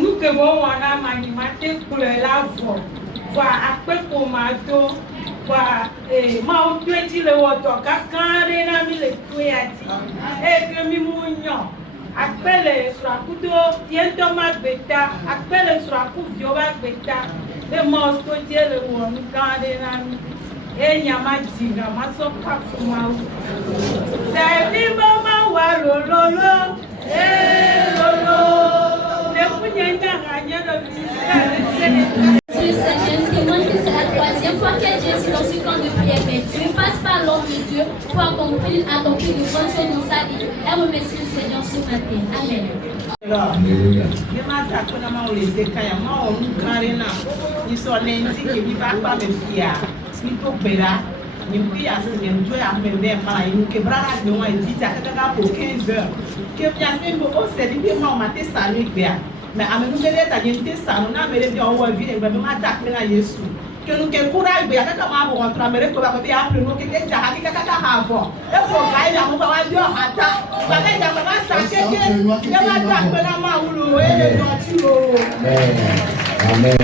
nous que bon on a manimaté pour la voix voilà après tomato voilà ma on peut dire le water quand rena mi le tuyati et que mi munyo après le surakudo tiento ma beta après le suraku vioba beta le ma to dire le won quand rena mi e nyama dinga ma so ka fuma se bi bo ma wa lololo Seigneur, témoigne que c'est la troisième fois qu'elle vient sur ce camp de prière, mais Dieu passe par l'homme de Dieu pour accomplir de grandes choses dans sa vie. Elle remercie le Seigneur ce matin. Amen. Nimpi asini mjue amembe mara inukebrana nwa ejija kaka po 15 heures ke piase mbo o se di ma o mate sanu gbea me amemele ta yente sanu na mere bi owo vi egbe ma ta pe na Yesu ke nu ke kura gbea kaka ma bo kontra mere ko ba bi apre no ke ja hakika kaka ha bo e ko kai ya mo ba wa bi o hata ba ka ja ma sa keke e ma ta pe na ma wulu e le do ti o amen.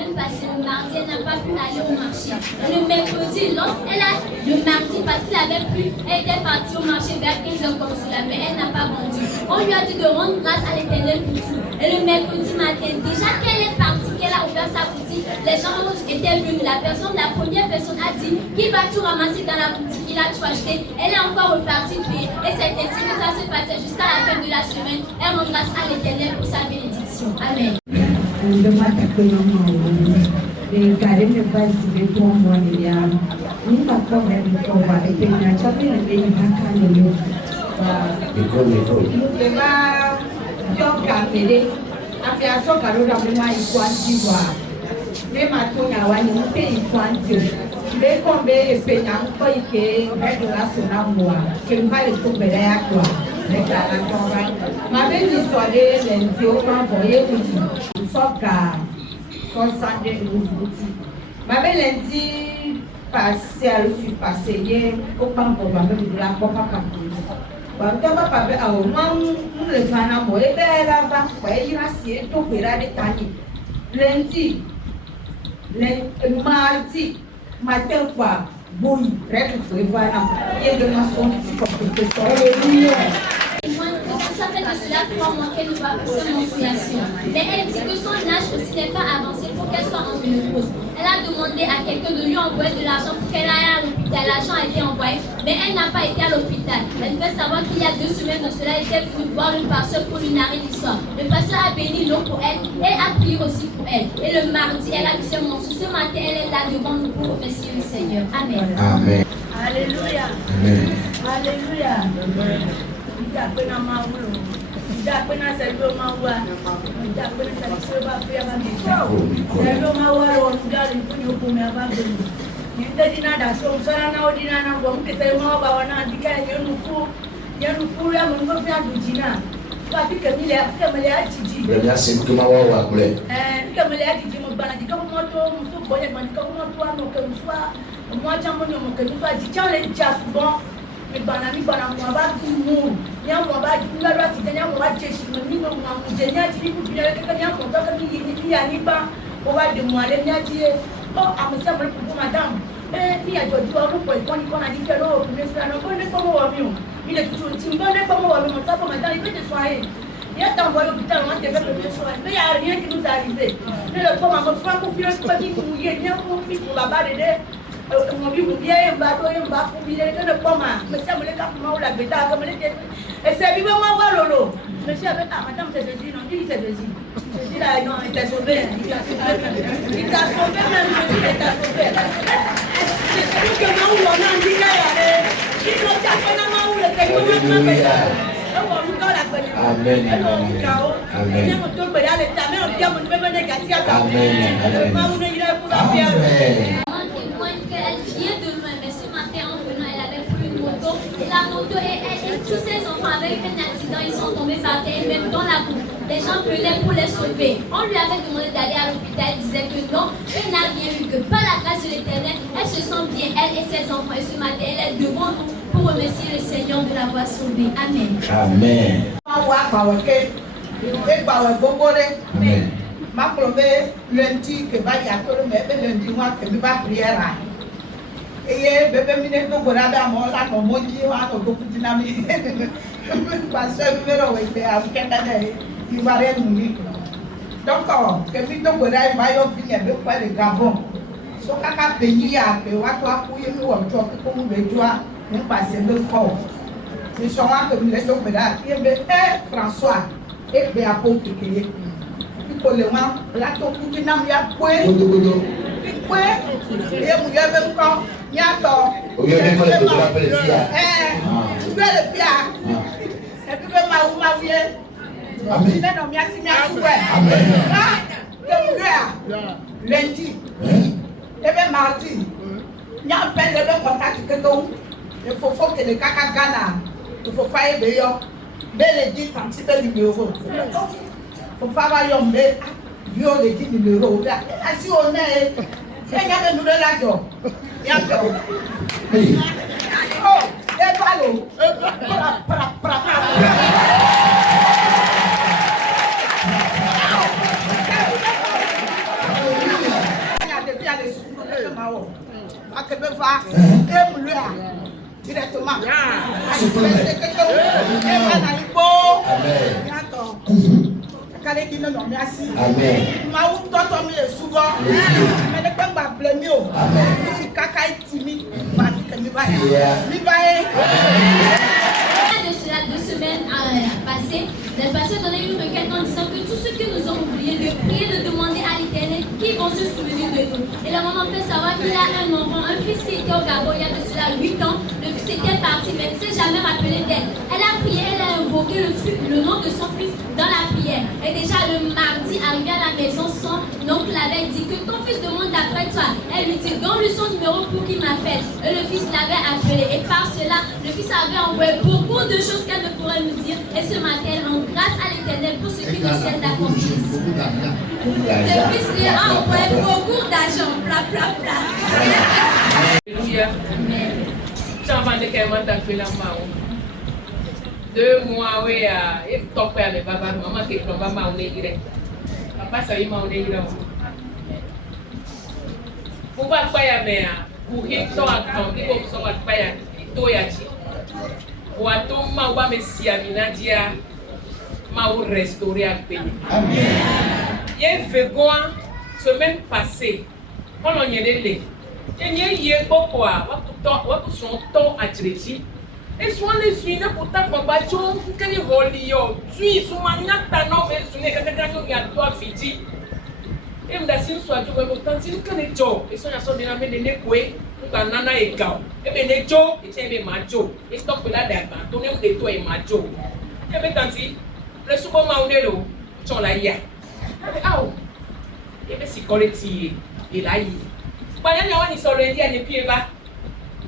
Le mardi, elle n'a pas pu aller au marché. Et le mercredi, lorsqu'elle a le mardi, parce qu'il avait pu, elle était partie au marché vers 15h comme cela, mais elle n'a pas vendu. On lui a dit de rendre grâce à l'Éternel pour tout. Et le mercredi matin, déjà qu'elle est partie, qu'elle a ouvert sa boutique, les gens étaient venus. La première personne a dit qu'il va tout ramasser dans la boutique, il a tout acheté. Elle est encore repartie payer. Et c'est ainsi que ça se passait jusqu'à la fin de la semaine. Elle rend grâce à l'Éternel pour sa bénédiction. Amen. Et Karen ne pas si pour moi, il y a ni pas comme elle pour voir et puis la chapelle est une vacances de l'eau. Nous devons donc garder la personne qui a vraiment une quantité. Mais maintenant, il y a une quantité. Mais comme les peignants, il y a de la sonne que nous allons trouver là quoi. Ma belle histoire de lundi au camp voyez vous soka 60 outils. Ma belle lundi passé à le suis passé hier au camp pour ma belle de la copa campus. Quand on va pas à au moins nous le fanons moi et ben là va quoi il va sier tout pera de tani. Lundi mardi matin quoi bouille règle pour voir il y a de ma son petit compliqué. Alléluia. Ça fait que cela 3 mois qu'elle va pousser en création. Mais elle dit que son âge aussi n'est pas avancé pour qu'elle soit en ménopause. Elle a demandé à quelqu'un de lui envoyer de l'argent pour qu'elle aille à l'hôpital. L'argent a été envoyé, mais elle n'a pas été à l'hôpital. Elle veut savoir qu'il y a 2 semaines de cela, elle était venue voir le pasteur pour lui narrer l'histoire. Le pasteur a béni l'eau pour elle et a prié aussi pour elle. Et le mardi, elle a vu ses monstres. Ce matin, elle est là devant nous pour remercier le Seigneur. Amen. Amen. Alléluia. Amen. Alléluia. Idapena mawulo idapena selo mawa idapena selo ba pia ba mi selo mawa ro ndali kunyo kumi abago ninde dina da so sara na odina na go mke selo mawa ba wana dika yenuku ya mungo fia dujina ba fike mile afike mile atiji be ya se kuma wa kule fike mile atiji mo bana dika mo to mo so boye man dika mo to ano ke muswa mo chambo ni mo ke muswa jichale jasubon ni bana mo ba mu nyamo ba jula ra si nyamo ba cheshi ni no ma mu jenya ti ku bi ka nyamo to ka ni ya ni ba o ba de mu ale nya ti o amusa mo ku madam ni ajo ju o ko ikon ikon adi ke lo ku ni sa no ko ne ko mo wa mi o mi le tutu ti mbo ne ko mo wa mi mo ta ko madam ibe de so aye ya ta mo yo bitan mo te fe de so aye me ya rien qui nous arrive ne le ko ma mo fa ko fi ko ti ku ye nya ko fi ko baba de mo bi mu ye mba to ye mba ku bi le ne ko ma me sa mo le ka ma o la beta ka mo le et c'est vivant moi lolo monsieur avec madame c'est Jésus non dit c'est Jésus Jésus là non il t'a sauvé il t'a sauvé même Jésus il t'a sauvé c'est que moi on a dit là il nous t'a fait na ma ou le fait Amen. Amen. Elle vient de loin, mais ce matin en venant, elle avait pris une moto. Elle a la moto et tous ces enfants avec un accident, ils sont tombés par terre, même dans la boue. Les gens prenaient pour les sauver. On lui avait demandé d'aller à l'hôpital, il disait que non, elle n'a rien eu, que par la grâce de l'Éternel, elle se sent bien, elle et ses enfants. Et ce matin, elle est devant nous pour remercier le Seigneur de l'avoir sauvée. Amen. Amen. Amen. Ma promesse lundi que va y avoir lundi moi que va prière. Et bébé mine to go na mo la no mo ji wa no to kutina mi. Parce que me ro we a kenda de il va rien nous. Donc que mi to go na va yo fi be kwa le Gabon. So kaka pays ya que wa to akuye mi wo to ko mu be joa ni passe le corps. Ni so wa que mi le to go na e be François e be a po kekeye. Pour le moment, là, ton coup de nam ya kwe. Kwe. Et vous avez encore, il y a tort. Vous avez fait le rappel ici. Vous avez le pia. Et puis, ma ouye. Amen. Amen. Lundi. Et bien, mardi. Il y a un peu de contact que donc. Il faut que les caca Ghana. Il faut faire des yo. Mais les 10 centimes de numéro. Faut pas avoir yombé, viol les 10 numéros. Si on est, il y a des nouvelles là-dedans. Il y a des. Oh, et ballon. Il y a des sous-marins. À Québec, directement. Amen. De cela, 2 semaines passées, les pasteurs donnaient une requête en disant que tous ceux que nous avons oublié de prier, de demander à l'Éternel qui vont se souvenir de nous. Et la maman peut savoir qu'il a un enfant, un fils qui était au Gabon il y a de cela 8 ans. Le fils était parti, mais il ne s'est jamais rappelé d'elle. Elle a prié, elle a invoqué le nom de son fils dans la prière. Et déjà le mardi, arrivé à la maison, son oncle avait dit que ton fils demande d'après toi. Elle lui dit, donne-lui son numéro pour qu'il m'appelle. Et le fils l'avait appelé. Et par cela, le fils avait envoyé beaucoup de choses qu'elle ne pourrait nous dire. Et ce matin, elle rend grâce à l'Éternel pour ce qui nous sert d'accomplir. Le fils lui a envoyé beaucoup d'argent. Pla, pla, pla. Amen. 2 mois, oui, il top à le baba, maman qui est maman on est direct. Papa ça y m'a on est direct. Pour pas quoi ya mais pour qu'il soit quand il comme ça pas ya to ya chi. Pour attendre ma wa messi amina dia ma ou restaurer à payer. Amen. Hier vegan semaine passée, on en y est les. Il y a beaucoup quoi, what son temps à Tréti. Et soit les suites pour ta combattion, qu'elle est reliée, tu sois n'ata non, mais ce n'est qu'un gagnant qui a toi fiti. Et m'dassin soit du même autant, si nous connaissons Joe, et son assaut de la main de Nekwe, ou d'un nana et gao. Et bien, les Joe, et tiens, mais majo, et stop là d'abord, donnez de toi et majo. Et bien, tant si, le souvent maunelo, tu en la ya. Ah, et bien, si collectif, et là, il. Pendant que nous sommes lundi à l'épier bas,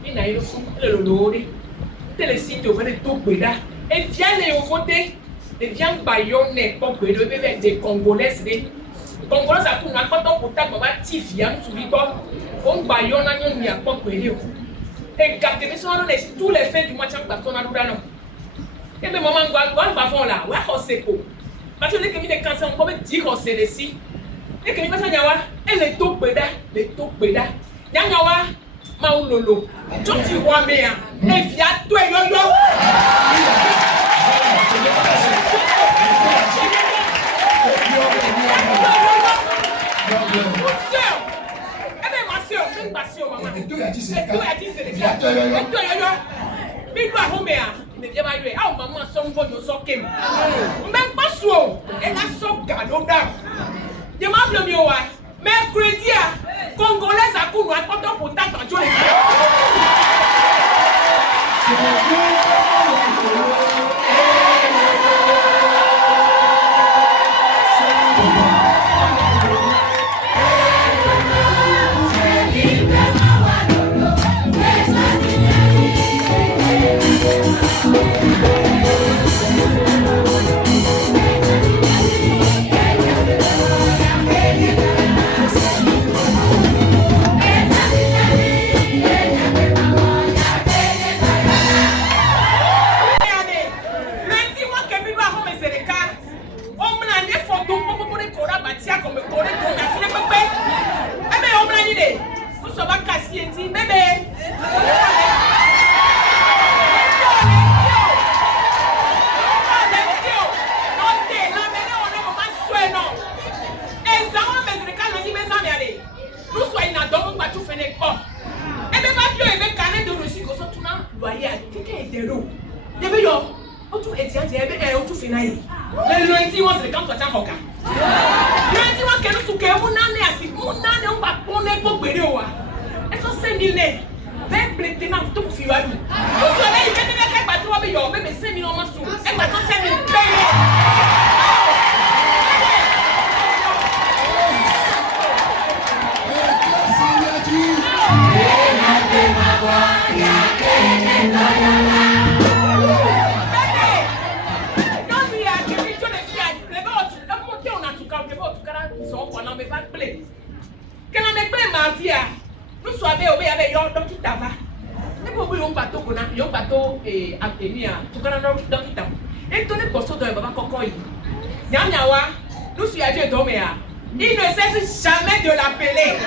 il n'a eu le loré. Le site au fait tout péda et vient les voter et vient bayonner pour que le bébé des Congolais des Congolais à tout n'a pas tant pour ta maman tifia nous subi pas on bayonne à nous n'y a pas que les et garder mais sont tous les faits du match parce qu'on a nous là non et mais maman va fond là ouais on sait quoi parce que les que les cancer on peut dire on sait ici et que les personnes yawa et les tout péda nyawa maulolo tu vois mais et via toi yo mercredi, Congolais à coup, nous attendons pour ta tante. Thank you. Il ne cesse jamais de l'appeler.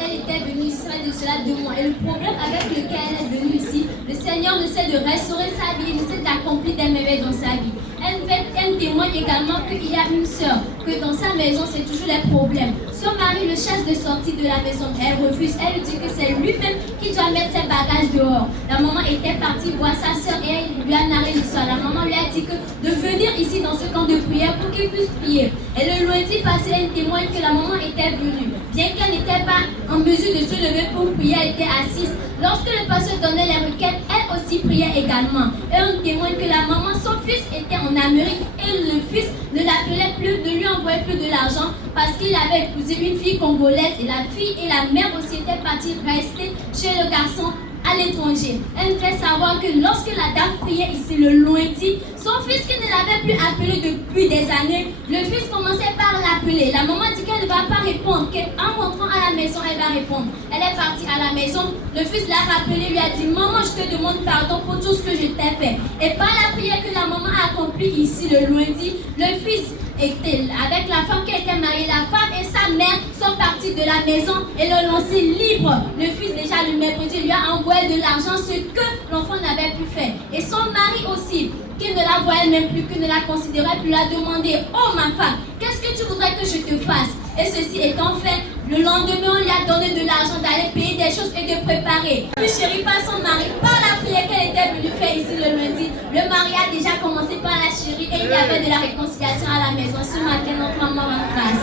Elle était venue ici de cela 2 mois. Et le problème avec lequel elle est venue ici, le Seigneur essaie de restaurer sa vie, il essaie d'accomplir des merveilles dans sa vie. Elle témoigne également qu'il y a une sœur, que dans sa maison c'est toujours les problèmes. Son mari le chasse de sortir de la maison, elle refuse, elle lui dit que c'est lui-même qui doit mettre ses bagages dehors. La maman était partie voir sa sœur et elle lui a narré l'histoire. La maman lui a dit que de venir ici dans ce camp de prière pour qu'il puisse prier. Et le lundi passé, elle témoigne que la maman était venue. Bien qu'elle n'était pas en mesure de se lever pour prier, elle était assise. Lorsque le pasteur donnait les requêtes, elle aussi priait également. Et on témoigne que la maman, son fils était en Amérique et le fils ne l'appelait plus, ne lui envoyait plus de l'argent parce qu'il avait épousé une fille congolaise et la fille et la mère aussi étaient parties rester chez le garçon à l'étranger. Elle me fait savoir que lorsque la dame priait ici le lundi, son fils qui ne l'avait plus appelé depuis des années, le fils commençait par l'appeler. La maman dit qu'elle ne va pas répondre, qu'en rentrant à la maison, elle va répondre. Elle est partie à la maison, le fils l'a rappelé, lui a dit: maman, je te demande pardon pour tout ce que je t'ai fait. Et par la prière que la maman a accomplie ici le lundi, le fils était avec la femme qui était mariée, la femme et sa mère sont partis de la maison et l'ont laissé libre. Le fils déjà le mercredi lui a envoyé de l'argent, ce que l'enfant n'avait plus fait. Et son mari aussi, qui ne la voyait même plus, qui ne la considérait plus, lui a demandé: oh ma femme, qu'est-ce que tu voudrais que je te fasse? Et ceci étant fait, le lendemain on lui a donné de l'argent d'aller payer des choses et de préparer. Puis chérie par son mari, par la prière qu'elle était venue faire ici le lundi, le mari a déjà commencé par la chérie et il y avait de la réconciliation à la maison. Ce matin, notre maman rend grâce.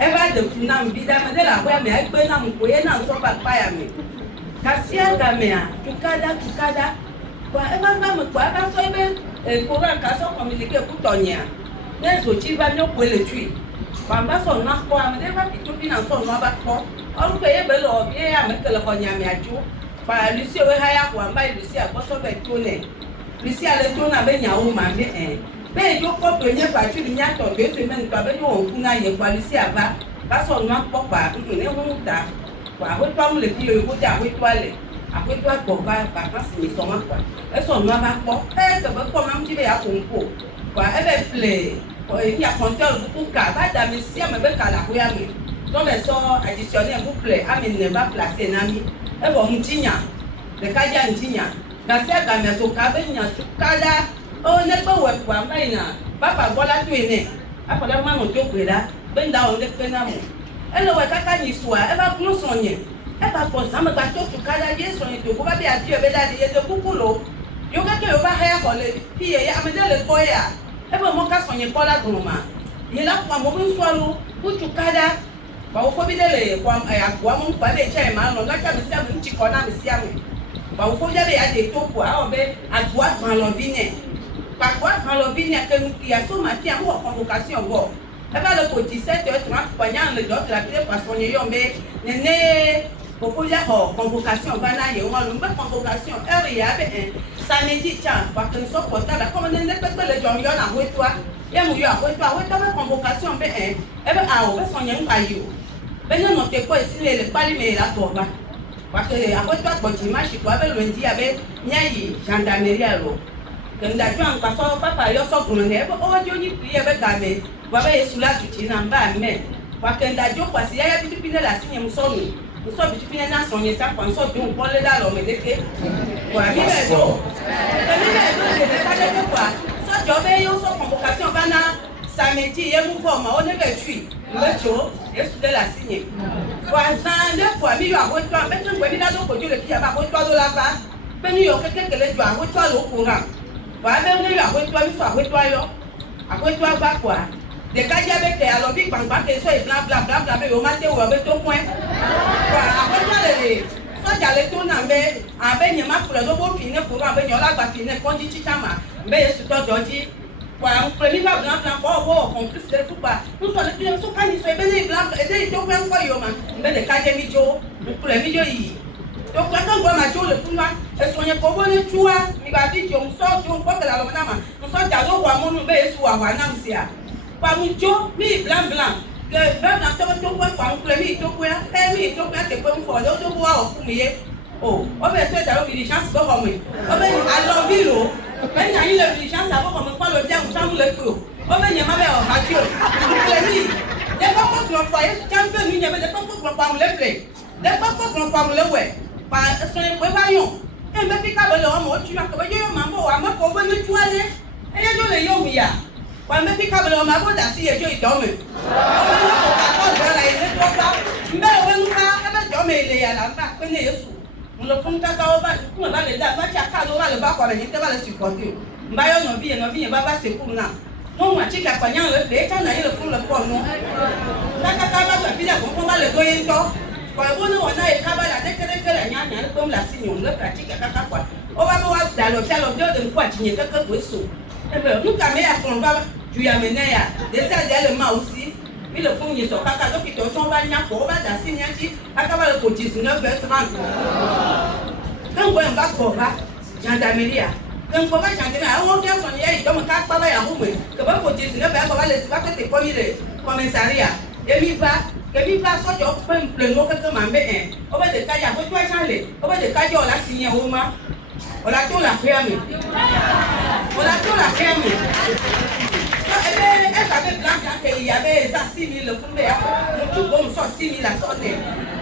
Eva de funam vida me de la boya me ai pe na mko ye na so pa pa ya me kasia ga me a tukada kwa eva ba me kwa ba so ebe e ko ra ka so communiquer ku tonya ne so chi ba nyo ko le tui kwa ba so na ko am de ba pitu bi na so no ba ko o ko ye be lo bi ya me ke le ko nya me aju kwa lusi we ha ya kwa ba lusi a ko so be to ne lusi a le to na be nya wo ma be ben yo ko to nye fa tu nya to be se men to be yo fu na ye kwalisi aba ba so no po pa ne hu ta kwa ho to mu le fi yo ko ja ho to ale a ko to ko ba ba pa si so ma kwa e so no ba po e to be ko ma mti be ya ko nko kwa e be play o e ya control ku ka ba da mi si am be ka la ho ya mi no me so additionner ku play am ne ba placer na mi e bo mtinya de ka ja mtinya na se ga me so ka be nya kala oh ne ko we kwa mai na papa bola tu ene akola ma mo to pe da be nda o ne pe na mo Elle va caca ni soir, elle va plus soigner. Elle va pour ça, mais bateau tout cas, elle vient soigner tout. Vous va bien dire, elle a de beaucoup l'eau. Il y a quelqu'un qui va faire les filles, elle a mis le boy. Elle va manquer soigner pour la gomme. Il a pour un moment soit l'eau, pour tout cas. Bah, au faut bien les quoi, mon père est chez moi, on a qu'à me servir un petit corner, mais si à moi. Bah, au faut bien aller des taux pour aller à droite dans l'enviné. Par quoi, dans l'enviné, que nous qui a son matin en convocation. Elle va le côté 7h30, poignant le dos de la pierre parce qu'on est yombé. Néné, pour faut dire convocation, on va aller, on a une bonne convocation. Elle y avait un samedi, tiens, parce que nous sommes portables, comme on n'est pas le gens, il y en a avec toi. Il y a une convocation, elle va avoir son young caillou. Ben non, t'es pas ici, les palimés là, pour moi. Parce que après toi, quand tu marches, tu vas lundi avec Niaï, gendarmerie à l'eau. Quand tu as un passeur, papa, il y a son colonel, oh, Dieu, il prie avec ta mère. Voilà, il est sous la tutine en bas, mais. Parce que Dieu, parce qu'il y a des petits la signe, nous sommes. Nous sommes petits pines dans son état, quand nous sommes bien, on parle là, l'homme est déqué. Voilà, il est d'eau. C'est de quoi. Ça, tu as eu une convocation, samedi, il y a un mouvement, on est gratuit. Le jour, il est sous la signe. Voisin, deux fois, il y a un retour, maintenant, il y a un côté, il y a un retour de là-bas. Mais il y a quelqu'un qui est un retour au courant. Voilà, même il y a un retour, il faut un retour. Un retour va quoi? Des cas avec les alobis, quand ils sont blablabla, mais au matin, on va mettre au point. Après toi, les soit j'allais tourner avec les marques pour les nouveaux finir pour avoir une lague à finir, quand tu t'amas, mais c'est toi, Georgie. On premier blanc, on plus de fou pas. Nous sommes les clients, quand ils sont venus blancs, et ils sont bien quoi, mais les cas de milieu, pour les milieux. Donc, quand on voit ma joie, le fou, et soigner pour vous, les choix, il va dire qu'on sort, on porte la lomana, nous sommes à l'eau, à mon bébé, ou à Wanamsia. Par mon joie, mi blanc, que blanc, dans ton point, par un premier, ton point, et ton point, t'es pas une fois, l'autre voix au premier. Oh, on va essayer d'avoir une diligence pour moi. On va alors vilo. Ben il y a une diligence à voir comment le bien ou chambre le coup. On va y avoir un radio. Les papas qui ont foyer, chambre nous y avait des papas qui ont pas le play. Les papas qui ont pas le ouais. Par ce n'est pas voyons. Et me pique à l'homme, tu m'as commandé maman, à ma pauvre le toilet. Et il y a le yomia. Quand me pique à l'homme, à votre assis et je dorme. On va pas la idée pour ça. Mais on va pas dormir les à la bac, connaît on le prend on va le dar, tu as cadeau, on va le bas, on va le supporter. Mbayo no vie, va passer pour là. Non, moi, tu as pas le blé, tu as le fond le port, non. La caca, tu as on va le goyer toi. Quand on a un cabal à déclarer comme la signe, on le pratique à caca. On va voir dans l'hôtel de quoi tu n'es que sous. Nous, caméra, on va, tu as mené à des éléments aussi. Mais le fond, il est sur caca, donc il te tombe à Niako, on va dans la signe, à cabal pour 19h30. Quand on va pour gendarmerie, quand on va gendarmerie, on vient son yé, donc on va pas à Roumé. Que va pour 19h, on va laisser pas que tes premiers commissariat. Et il va sortir le mot que tu m'as mis. On va te cailler, on va te cailler, on l'a signé au moins. On l'a tout la ferme. On l'a tout la ferme. Elle avait blanc, il y avait ça 6 000 fondés. Tout bon, soit 6 000 à sortir.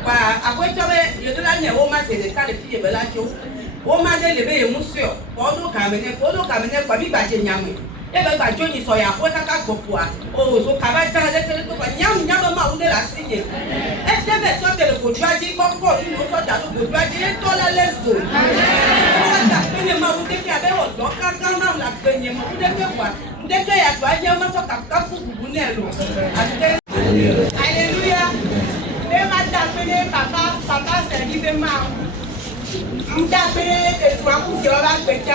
Après, il y a de l'année, on m'a dit que les filles de la chose. On m'a dit lever les moussures. Pour nous camener, pas mis à Djanyamé. Et bien, Johnny Soya, pour ta capopoa. Oh, so cavale dans les téléphones, Yam ou de la signe. Et c'est maintenant que le Koudjadi, comme quoi, il nous sort à l'eau, Koudjadi, et toi la laisse. On va taper les mains, qui avaient au dos, quand on l'a peigné, on devait voir. Dès qu'il y a quoi, il y a un massacre à pour vous bonner. Alléluia. Et ma tapé, papa, c'est arrivé mal. On tapé, et toi, vous y aurez pété.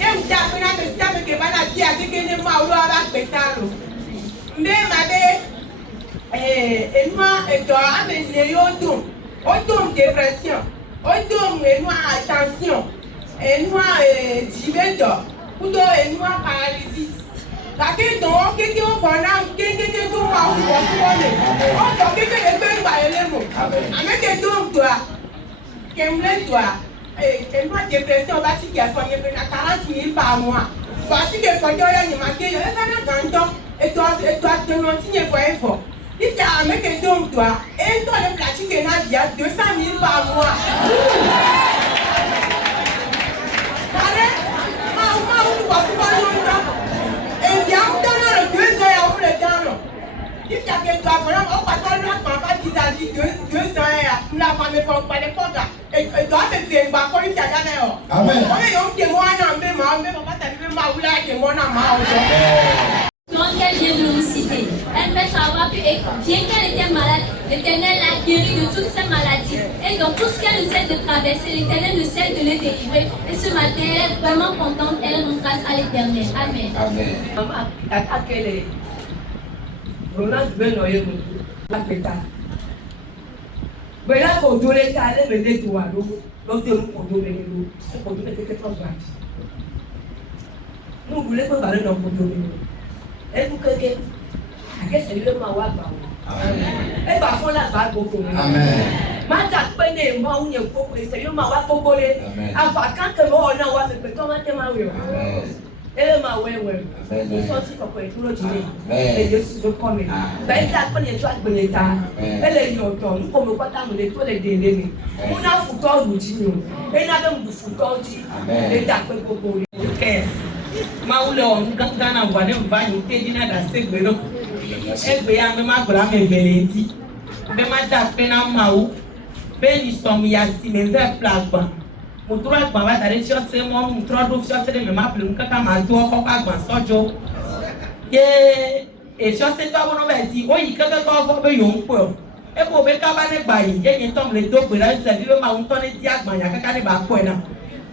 Et on tapé, mais ça me demande à dire que les mois où on va péter. Mais ma belle, et moi, et toi, amenez on tombe dépression, on tombe et moi attention, et moi diabète, ou et moi paralysie. Parce que donc, quelqu'un qui tout va on s'en fait que les belles par les mots. Avec donc toi, toi, et moi dépression, on va dire qu'il y a 40 000 par mois. Voici que quand il y a une maquille, il y a un et toi, tu n'as pas fort. Il y a un mec qui donc toi, et toi, le pratique, il y a 200 000 par mois. Allez, on va se faire longtemps. Et bien, on donne le 2 heures, on le donne. Il y a quelqu'un qui a vraiment pas de temps, papa qui a dit 2 ans, la femme ne fait pas de compte. Et doit me faire une bacon, il y a jamais. Amen. On est un témoin en même, papa t'a vu ma oula, témoin en ma. Donc elle vient de nous citer. Elle fait savoir que bien qu'elle était malade, l'Éternel l'a guérie de toutes ses maladies. Et donc tout ce qu'elle essaie de traverser, l'Éternel ne cesse de les délivrer. Et ce matin, elle est vraiment contente, elle rend grâce à l'Éternel. Amen. Amen. Ronald Benoye Apeta. Bela kodole tale bede tuwalo. Lote mu kodole lo. Kodole keke transvat. Nous voulons pas parler dans kodole. Et vous keke. Ake sele ma wa ba. Amen. E ba fon la ba boko. Amen. Mata pene ma unye koko sele ma wa kokole. Afa kan ke mo ona wa pe to ma te ma we. Amen. Et ma wewe. Nous sortis comme tout le dîner. Et Jésus veut comme. Ben ça quand les gens de l'État. Et les yotons, nous comme quoi t'as monné tous les délais. On a foutu au dîner. Et n'a même du foutu au dîner. L'État peut proposer. Ok. Maoule on ganga na wane mvanyi tedina da segbero. Egbe ya me magora me velenti. Be ma da pena mau. Be ni som ya si me ve plagba. Mutro agba wa dare sio se mo mutro do sio se me ma plum kaka ma do ko agba sojo. Ye e sio se to wono be ti o yi kaka ko fo be yo npo. E bo be ka ba ne gba yi ye yin tom le do gbe la se bi be ma un to ne ti agba ya kaka ne ba ko e na.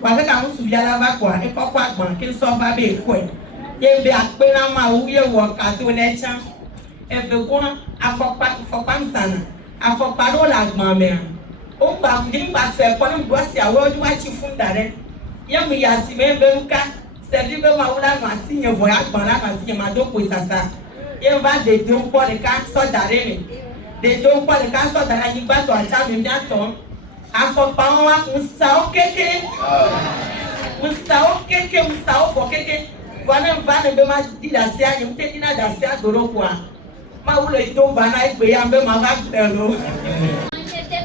Wa kaka mu su ya la ba ko e ko agba ki so ba be ko e. Ye be akpe na ma wu ye wo ka to le chan. E fe ko afọpa nsana. Afọpa do la agba me. O ba ndi ba se ko ni do si awo ju wa chi fun dare ye mu ya si me be nka se bi be ma wula ma si nye vo ya gban la ma si ma do ko sasa ye va de do po le ka so dare mi de do po le ka so dare ni gba to aja mi mi aton afo pa won wa kun sa o keke un sa o fo keke wana va ne be ma di da si anyi mte di na da si adoro kwa ma wulo ito ba na igbe ya be ma va gbero.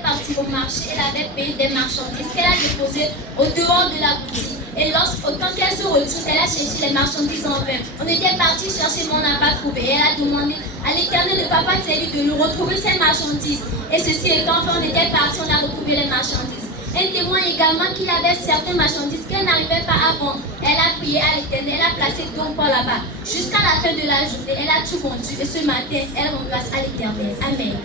Partie au marché, elle avait payé des marchandises qu'elle a déposées au dehors de la boutique. Et quand elle se retrouve, elle a cherché les marchandises en vain. On était parti chercher, mais on n'a pas trouvé. Et elle a demandé à l'Éternel de papa de lui de nous retrouver ses marchandises. Et ceci étant fait, on était parti, on a retrouvé les marchandises. Elle témoigne également qu'il y avait certaines marchandises qu'elle n'arrivait pas à vendre. Elle a prié à l'Éternel, elle a placé donc pas là-bas. Jusqu'à la fin de la journée, elle a tout vendu. Et ce matin, elle rend grâce à l'Éternel. Amen.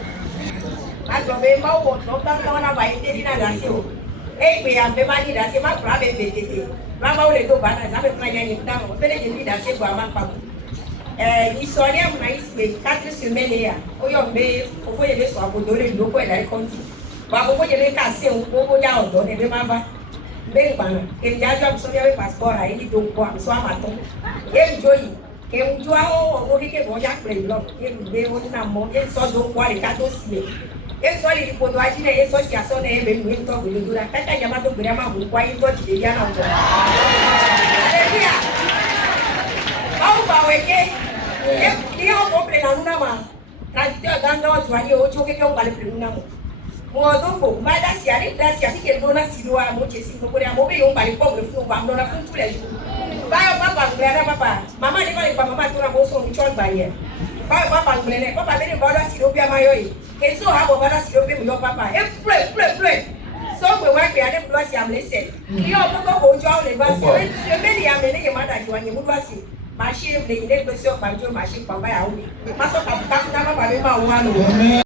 Agbe ma wo no ta na ba ite dina da se o e gbe ya be ma ni da se ma pra be tete ma ma o le do ba na za be ma ya ni ta mo be le ni da se gba ma pa l'histoire mo na isbe 4 semaines ya o yo be fofo ye be so abodo le lo ko e la konti ba fofo ye be ka se o ko ya odo ne be ma ba be gba na e ja jo so be passport ai ni do ko so ama to e joyi ke un jo o ke mo ya pre lo e be o na mo e so do ko le ka to si eso ali podo ajine eso si asone ebe nwe nto gudura kaka jama to gbere ma hu kwa yin to ti ya na nto hallelujah au ba weke e o ko pre na nuna ma ka ti o ganga o twani o choke ke o bale pre nuna mo do ko ma da si ari da si asi ke do na si do a mo che si mo ko ya mo be yo bale ko bre fu ba ndo na fu tu le ju ba yo papa gbere papa mama ni ko le pa mama to na mo so mi chol ba ye ba papa gbere papa be ni ba da si do bia ma yo yi. Et so habo bada si ope mo papa e pray so we wa pe ade blood am lese ki o mo ko jo le ba se be ni am le ye mada ji wa ni mo do asi ma she le ni le pe so pa jo ma she pa ba ya wi ma so ka na ba be ma wa no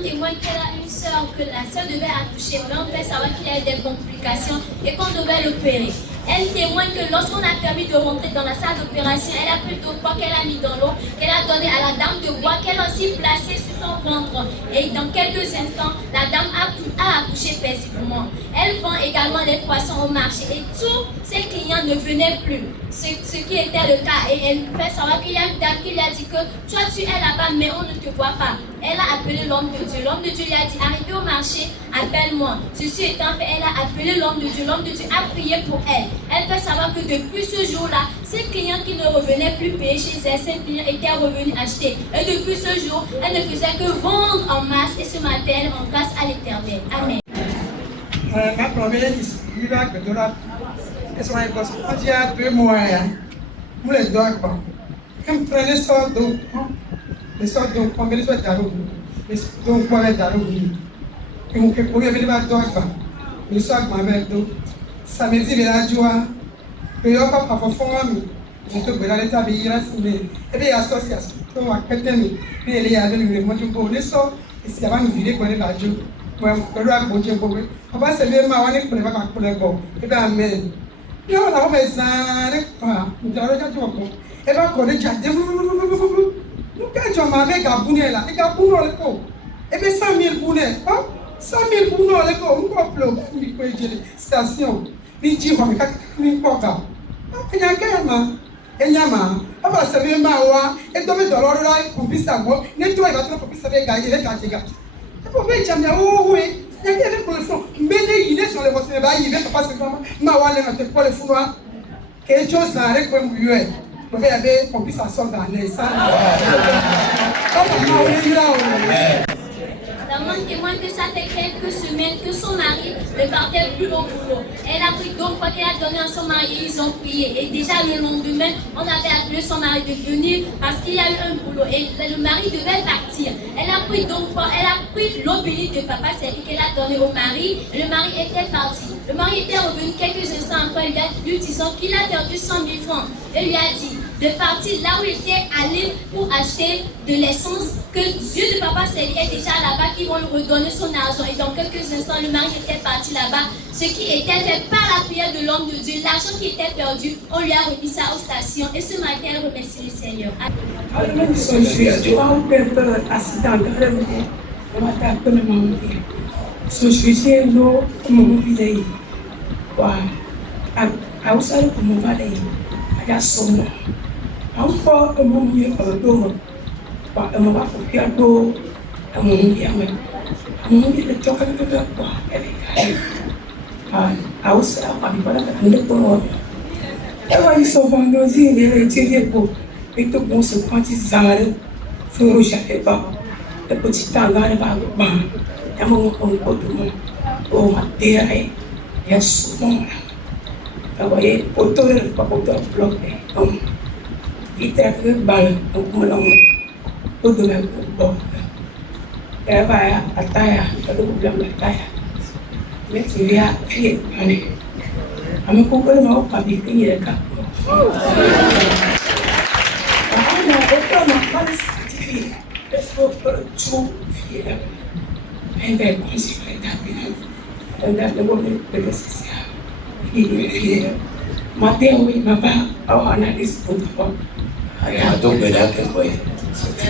témoigne qu'elle a une sœur que la sœur devait accoucher, mais on fait savoir qu'il y a eu des complications et qu'on devait l'opérer. Elle témoigne que lorsqu'on a permis de rentrer dans la salle d'opération, elle a pris le poids qu'elle a mis dans l'eau, qu'elle a donné à la dame de bois, qu'elle a aussi placé sur son ventre. Et dans quelques instants, la dame a accouché paisiblement. Elle vend également des poissons au marché et tous ses clients ne venaient plus, ce qui était le cas. Et elle fait savoir qu'il y a une dame qui lui a dit que toi tu es là-bas mais on ne te voit pas. Elle a appelé l'homme de Dieu. L'homme de Dieu lui a dit arrivez au marché, appelle-moi. Ceci étant fait, elle a appelé l'homme de Dieu. L'homme de Dieu a prié pour elle. Elle fait savoir que depuis ce jour-là, ses clients qui ne revenaient plus payer chez elle, ses clients étaient revenus acheter. Et depuis ce jour, elle ne faisait que vendre en masse. Et ce matin, elle rend grâce à l'Éternel. Amen. Ma première histoire que tu as, il y a 2 mois, je me dois pas. Je me prenais ça d'eau. les soirs donc on met les soirs d'arôme, donc moi avec d'arôme. Et on peut courir avec les bâtons pas. Les soirs ma mère donc ça me dit la joie. Et on va pas faire moi. Je te veux aller t'habiller là mais et bien association. Donc à quelqu'un mais il y a le moi tu peux les soirs et si avant nous vider quoi les radio. Moi je dois botter pour eux. On va se lever ma on pour les vacances pour les bon. Et bien amen. Non, on a fait ça, nous avons déjà dit encore. Et bien, on a déjà dit, nous avons avec un bounet là, et un bounet le co. Et bien, 100 000 bounets, 100 000 bounets le co, nous avons pleuré, station. Nous disons, mais quand nous avons pas, il y a un gamin, et Yama, on va se lever ma et tomber dans l'ordre là, pour puisse savoir, nettoyer la pour puisse savoir gagner les quartiers. Et pour bien, j'aime bien, oh oui. Il y a quelqu'un pour le fond. Mais il est sur les voies, il vient pas passer comme ma wallet à te pour le fou. Quelque chose à avec comme lui. Vous avez qu'on puisse s'asseoir dans les salles. La maman témoigne que ça fait quelques semaines que son mari ne partait plus au boulot. Elle a pris donc quoi qu'elle a donné à son mari, ils ont prié. Et déjà le lendemain, on avait appelé son mari de venir parce qu'il y a eu un boulot et le mari devait partir. Elle a pris donc elle a pris l'eau bénite de papa, c'est qu'elle a donné au mari. Et le mari était parti. Le mari était revenu quelques instants après, lui disant qu'il a perdu 100 000 francs. Elle lui a dit de partir là où il était allé pour acheter de l'essence, que Dieu de papa Célie est déjà là-bas, qui vont lui redonner son argent. Et dans quelques instants, le mari était parti là-bas. Ce qui était fait par la prière de l'homme de Dieu, l'argent qui était perdu, on lui a remis ça aux stations. Et ce matin, elle remercie le Seigneur.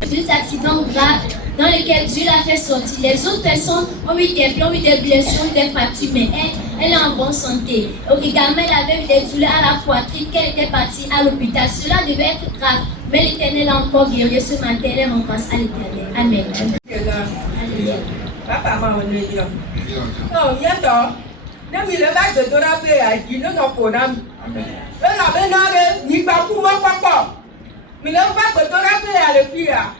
Deux accidents graves dans lesquels Dieu l'a fait sortir. Les autres personnes ont eu des plans, ont eu des blessures, des fractures, mais elle est en bonne santé. Également, elle avait eu des douleurs à la poitrine, qu'elle était partie à l'hôpital. Cela devait être grave, mais l'Éternel a encore guéri. Ce matin, elle rend grâce à l'Éternel. Amen. Papa m'a donné dire. Non, il y a ça. Ne me lève pas de doraper à qui ne t'en connaît. Elle a bien allé, ni pas pour moi, papa. Mais lève pas de doraper à le pire.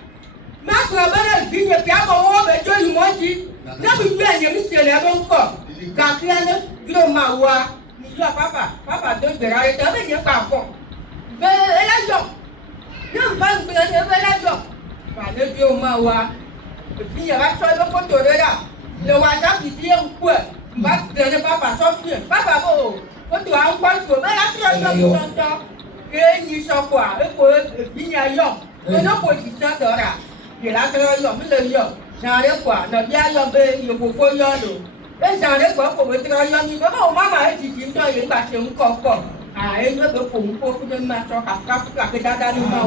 Ma clave de vie, puis à mon mais Dieu lui m'a dit. Ne me bien, je me suis levé encore. Quand il y a un gros mawa, il dit à papa, deux verras, et t'as bien pas fort. Mais elle a dit, non, pas une blague, elle a dit. Pas de Dieu mawa. Et puis il y a la chose de photo de là. Le WhatsApp, il dit un coup. Va donner papa sortir. Papa, oh, faut tu as un point sur. Mais là, tu as un temps. Et il s'en quoi. Et pour il y a yon. Mais non, pour qu'il s'en dora. Il a trop yon, mais le yon. J'en ai quoi. Le bien yon, il faut yon. Et j'en ai quoi pour me traiter yon. Mais bon, maman, elle dit, il doit y passer un corps. Ah, elle veut que pour de match à frappe, à pédale dans le main.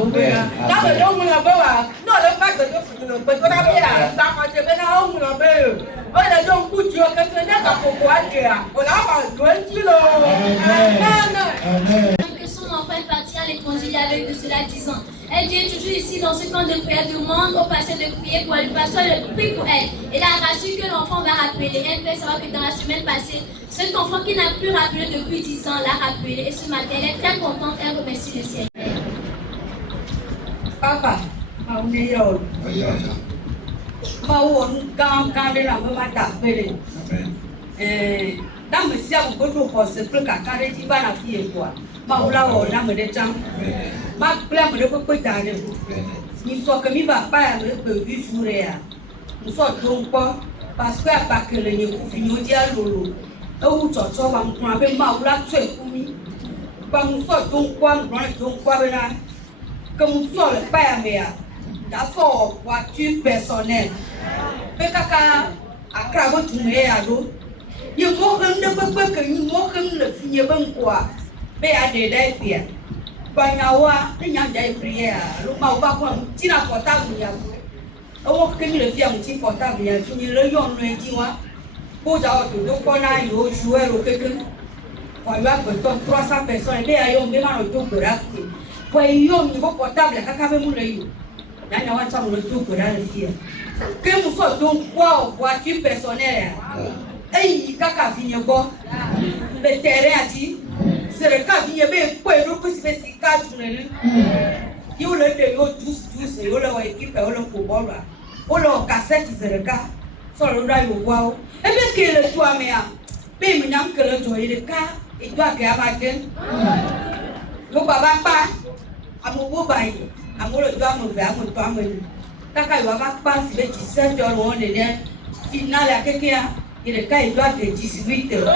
Dans le long, on a beau. Non, le fait que tu peux pas bien. Ça va te mettre en haut, on a beau. On a donc coup de Dieu, que tu n'as pas pour quoi dire. On a 20 kilos. Amen. Que son enfant est parti à l'étranger il y avait de cela 10 ans. Elle vient toujours ici dans ce camp de prière, demande au pasteur de prier pour elle. Le pasteur le prie pour elle. Elle a rassuré que l'enfant va rappeler. Elle peut savoir que dans la semaine passée, cet enfant qui n'a plus rappelé depuis 10 ans l'a rappelé. Et ce matin, elle est très contente. Elle remercie le ciel. Papa, on est là. Quand les gens vont t'appeler. Dans le ciel, on peut tout passer pour qu'à carré, tu vas la fille quoi. Ma oula, on a me des gens. Ma plein de coups d'aller. ni so que mi va pas le 8 jours ya ni so donc pas parce que pas que le ni ku fini o dia lolo e wu chocho ba mu kan be ma wula tse ku mi ba mu so donc pas mu ran donc pas be na que mu so le pas ya me ya da so voiture personnelle be kaka akra bo tu me ya do ye mo kan de pe que ni mo kan le fini ben quoi be a de dai pia banyawa ni nyam dai prière lu ma ba ko ti na portable ya o ke ni le fi am ti portable ya fini le yon no ji wa ko da o to ko na yo jouer o ke ke wa ya ko to 300 personnes be ayo me ma no to ko ra ko yo mi ko portable ka ka be mu le yo na na wa cha mu to ko ra le fi ke mu so to kwa voiture personnelle ei kaka fini go be terrain ati c'est cas vient bien pour nous que c'est si quatre ne yo le de yo tous yo le équipe yo le football là o le cassette c'est le cas sur le drive au voir et bien que le toi mais be mi nyam que le toi il cas et toi que abaten yo baba pa amobo bai amolo toi mo ve amo toi mo kaka yo baba pa si be 17 heures on est final à quelqu'un il est cas il doit être 18 heures.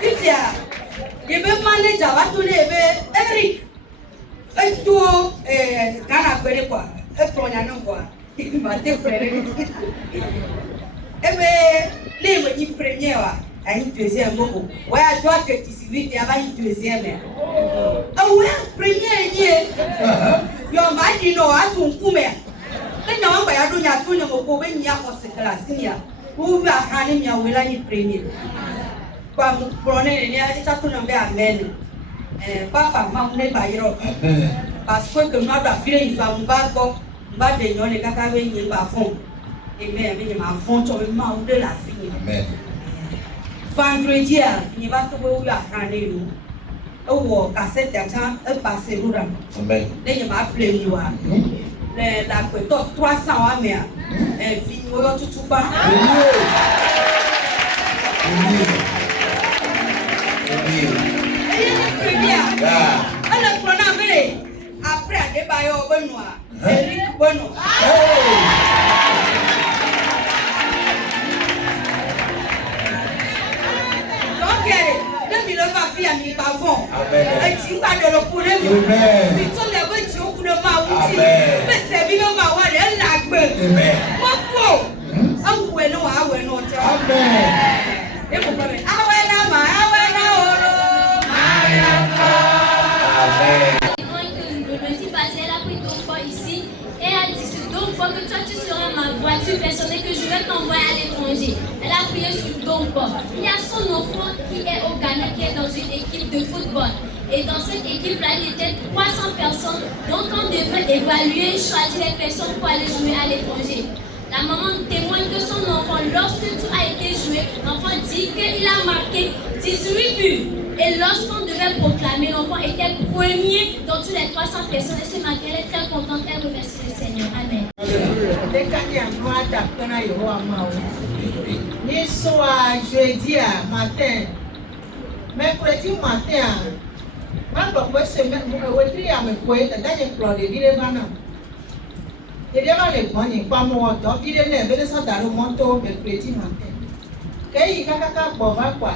Fifia, il veut manager, va tourner, Eric. Et tout, Ghana, quoi. Et toi, il y a non quoi. Il va te faire. Eh bien, les me dit premier, à une deuxième mot. Ouais, à toi que tu suis vite, il y a une deuxième. Ah ouais, premier, il y a. Yo, ma dit non, à ton coup, mais. Les gens, il y a tout, il y a tout, il y a tout, il y a tout, il y a tout, il y a tout, il y a tout, il y a tout, il y a tout, premier. Kwa mprone ni acha tunambe amen papa mamne bayiro parce que ma ba file ifa mbako mba de nyone kaka be nyi ba fond amen be ma fond to ma ou de la fille amen vendredi a ni ba to bo ya rane lu o wo cassette ata e passer rura amen de ni ma play ni wa le la ko to 300 wa me fini wo tutuba après à débailler au Benoît, Eric Benoît. Donc, depuis le papier à mi pavon, et tu vas de le poulet, mais tu as vu tu as le maouti, mais c'est bien le maouti, elle l'a gueule. Mon pot, un ouéno, un ouéno, et vous prenez, ah ouais, là, ah ouais, là, Le petit passé, elle a pris ton poids ici et elle a dit donc que toi tu seras ma voiture personnelle que je vais t'envoyer à l'étranger. Elle a prié sur ton poids. Il y a son enfant qui est au Ghana, qui est dans une équipe de football. Et dans cette équipe-là, il était 300 personnes. Donc on devrait évaluer, choisir les personnes pour aller jouer à l'étranger. La maman témoigne que son enfant, lorsque tout a été joué, l'enfant dit qu'il a marqué 18 buts. Et lorsqu'on devait proclamer, l'enfant était premier dans toutes les 300 personnes. Et ce matin, elle est très contente, elle remercie le Seigneur. Amen. Jeudi matin, mercredi matin, et bien, les bonnes, pas moi, donc il est né, ça dans le manteau, mercredi matin. Quand il y a quelqu'un qui va quoi,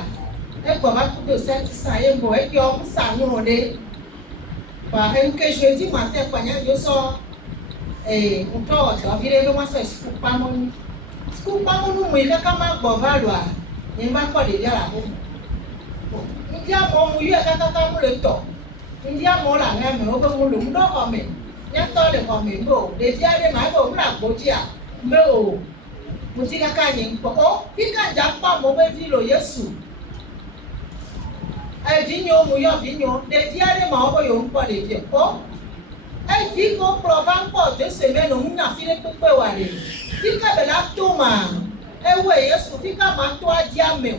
et pour va couper 700 et pour être homme, ça nous est. Par exemple, que jeudi matin, quand je sors, et on peut envirer le mois, c'est scoop pas mon. Scoop pas mon, mais il y a quand même pour valoir. Il m'a pas de dire à vous. Il y a mon mouillé à quelqu'un le temps. Il y a mon la même, on peut le monde en nhắc tôi là còn miệng bộ để ra đây mãi bộ là bộ chị à mê ồ một chị ca nhìn bộ cái ca giặc qua một bên phi rồi Yesu ai ví nhô mùi do ví nhô để ra đây mà bộ dùng qua để việc bộ ai ví có provan bộ để xem bên ông nhà phi đến bê hòa đi phi ca bê lá tu mà ai quay Yesu phi ca mà tua gia mèo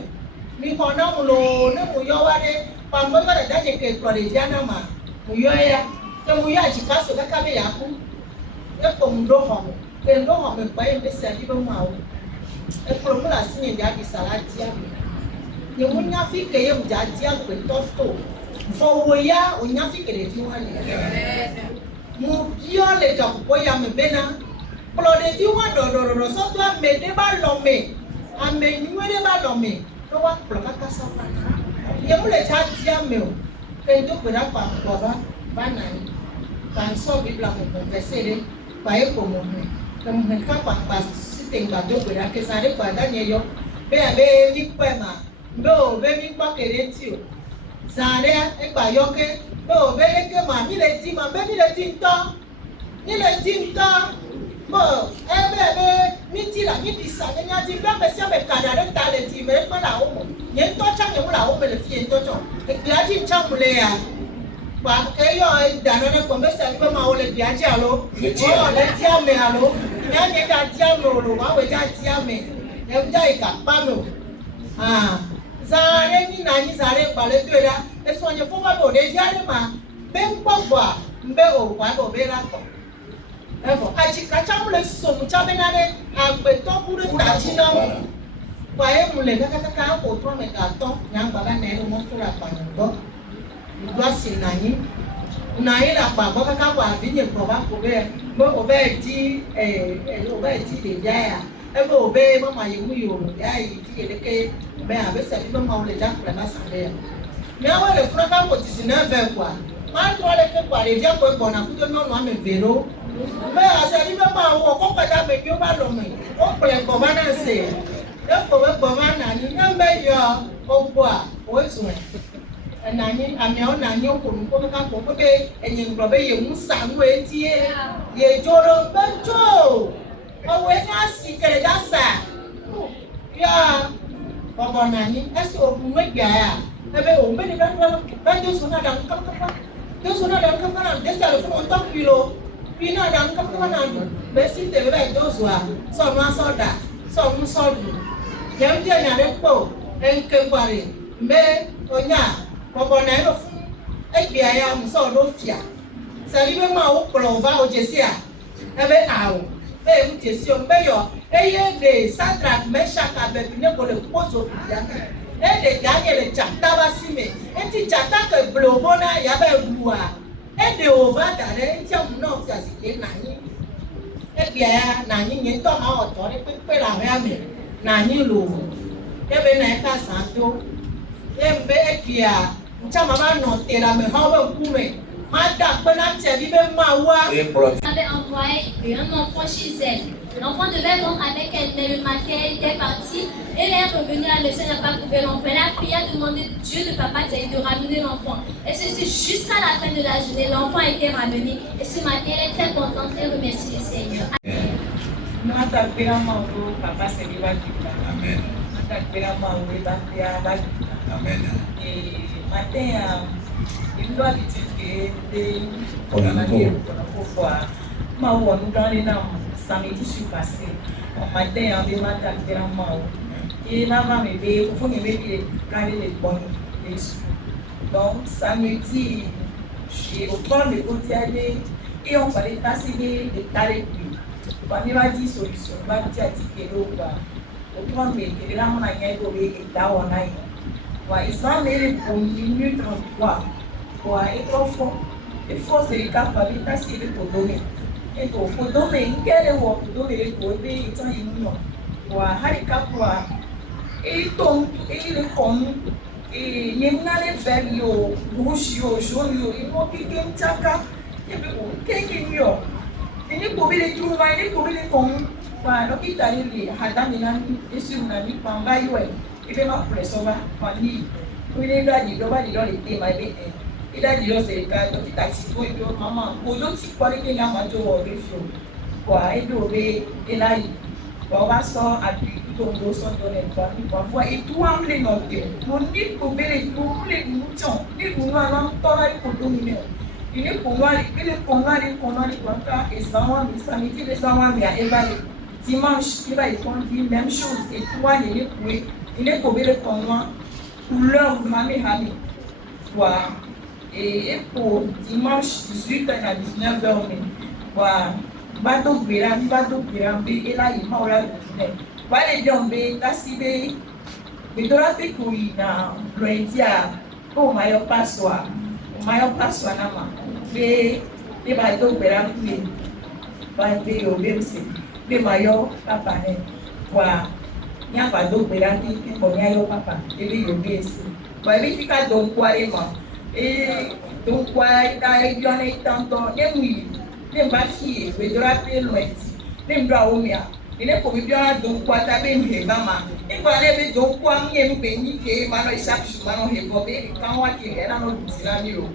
mi còn nó lồ nó mùi do qua đây và mới có thể đã dịch kể qua để ra nó mà mùi do ya cái mùi ya chỉ cá sấu các bé cũ, cái cùng đô họ mình bay bên xe đi bên màu, cái cùng là xin nhận giá đi salad chia, nhưng muốn nhá phi cái em giá chia với tốt tổ, Fowoya onyafi kele fi wa le. Mo bio le to ko ya me bena. Plo de fi wa do so to me de ba lo me. Ame nyue de ba lo me. To wa plo ka sa fa. Ye mo le cha dia me o. Ke to pe da pa baba ba na ni. Kan so bibla mo converser pa e ko mo me. Comme me ka pa sitting ba do pe da ke sa re pa da nye yo. Be ni pa ma. No, be mi pa kere ti o. Zare egba yoke bo be ke ma mi le ti ma be mi le ti nto ni le ti nto bo be mi ti la mi di sa nya ti be be se be kada re ta le ti me pa la o mo ye nto cha ye mo la o me le fi nto cho e bi aji ncha mu le ya pa ke yo da no ne ko be se be ma o le bi aji alo o le ti ame alo nya ni da ti ame o lo wa we ja ti ame e ja e ka pa no Zare ni nani zare bale doya eso anye fo ba do de jare ma be ngbogbo mbe o wa do be ra ko efo achi kacha mu le so mu cha be na de agbe to buru ta chi na wa e mu le ka ko to me ka to nya ba ba na e mo to ra pa ndo do si nani na ile pa ba ka wa vi ni ko ba ko be mo o be di o be di de ya ebe obe mama ye mu yo ya yi ti ele ke be a be se bi mama o le ja kula na sale ya me awa le funa ka ko ti sin na ve kwa ma to le ke kwa le ja ko na ku to no no ame vero me a se bi mama wo ko ka da me bi o ba lo me o ple ko ba na se e ko we ko ma na ni na me yo o kwa o su na ni ame o na ni o ko ko ka ko be enyin gbo be ye mu sa nu etie ye joro bejo Owe na si kere dasa. Ya. Baba nani esi ogunwe gba ya. Ebe o me ni ba do so na da nka ka. Do so na da nka ka na desa le fun on kilo. Pi na da nka ka na do. Be si te be do so a. So ma so da. So mu so du. Yem je na re po. Enke gbare. Me onya. Baba na lo fun. E gba ya mu so do fia. Sari be ma o plo va o jesia. Ebe awo. Be mu tesi o mbe yo eye de Sadrak Meshach Abednego le pozo ya e de Daniel chapta basime enti chapta ke blobona ya be bua e de over dare enti am no fiasi ke nani e bia na nyi nyi to ma oto re pe la ya me na nyi lo e be na ka santo e mbe e bia ncha ma ba no te la me ha ba kume avait envoyé un enfant chez elle. L'enfant devait rentrer avec elle, mais le matin, elle était partie. Elle est revenue à la maison, elle n'a pas trouvé l'enfant. Elle a prié à demander Dieu de papa de ramener l'enfant. Et c'est jusqu'à la fin de la journée, l'enfant a été ramené. Et ce matin, elle est très contente et remercie le Seigneur. Amen. Il doit dire que ma voix nous dans les noms, samedi suis passé. On m'a dit en démarrant directement. Et là, ma mère, il faut que je garde les bonnes. Donc, samedi, je suis au point de côté et on va les passer des tarifs. On m'a dit solution, on va dire que l'eau va. Au point de côté, là, on a gagné pour les états. Ils sont allés pour 1 minute 33. Et trop fort. Il faut se capable de passer pour donner. Et pour donner, quel est le pour donner pour aider les gens immunos. Harry Capra. Et donc, il est comme. Et il y a des verres, rouges, jaunes, il faut qu'il y ait un tchaka. Il y a il est pour les tours, il est pour les cons. Donc, il a dit, Hadamina, et sur une amie, Pambaïoué. Il est ma pression, Pani. Il est là, il doit dire les thèmes avec elle. Il a dit que c'est le cas de taxi, maman. Aujourd'hui, si vous avez un majo ou un refus, et là, on va sortir à tout le monde, parfois, et tout en plein noté. Mon nid pour les moutons, les moutons, pour dominer. Il est pour moi, il est pour moi, et ça, samedi, les enfants, dimanche, il va y conduire même chose, et toi, il est pour les connois, pour leur mamie. Et pour dimanche 18h à 19h, bateau Biram, et là il m'a ouvert le tunnel. Voilà, il y a un bé, mais dans la pécouille, dans l'India, o maior passoa na ma be ba do bera pe ba be o be se be maior papa ne wa nya ba do bera ki ko nya yo papa e be yo be se ba be fica do kware ma do kware da e jone tanto ne mu ne ba fi be dora pe loeti ne ndra o mia ile ko bi biara do kwata be mhe ba ma igba le be do kwa mi enu be ni ke ma no isa su ma no he bo be kan wa ki era no dutira mi o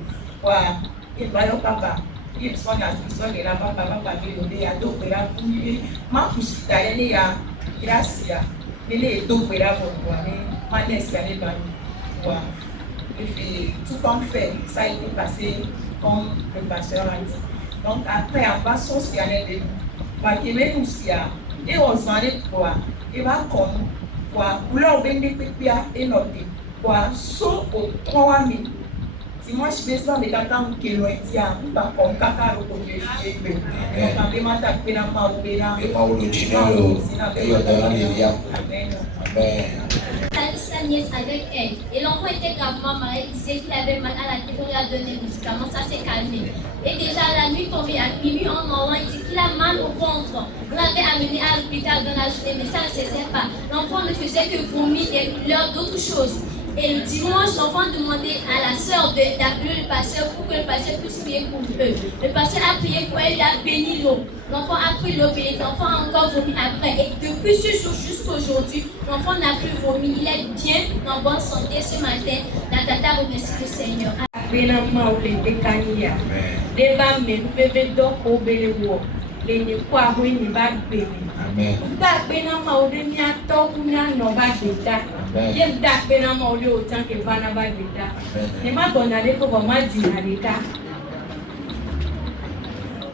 wa igba yo papa if sonya sonya la papa be yo be ya do pe ra ku ni ma ku sita ye ni ya gracia ele do pe ra bo wa ni ma ne sia le ba wa et puis tout en fait ça a été passé comme le pasteur a dit donc après on va socialiser ba ki me nu sia e ozane kwa e ba kon kwa ulo bende pepia e note kwa so o towa mi ti mo se beso me kaka nke lo etia ba kon kaka ro ko le fi egbe o ka be mata pe na ma o be na e ma o lo dinero e yo da na via amen Sa nièce avec elle. Et l'enfant était gravement malade. Il disait qu'il avait mal à la tête. On lui a donné le médicament. Ça s'est calmé. Et déjà la nuit tombée, à minuit en moment, il dit qu'il a mal au ventre. On l'avait amené à l'hôpital dans la journée, mais ça ne cessait pas. L'enfant ne faisait que vomir et douleur d'autres choses. Et le dimanche, l'enfant demandait à la sœur d'appeler le pasteur pour que le pasteur puisse prier pour eux. Le pasteur a prié pour elle, il a béni l'eau. L'enfant a pris l'eau bénie, l'enfant a encore vomi après. Et depuis ce jour jusqu'à aujourd'hui, l'enfant n'a plus vomi. Il est bien, en bonne santé ce matin. La tata remercie le Seigneur. Amen.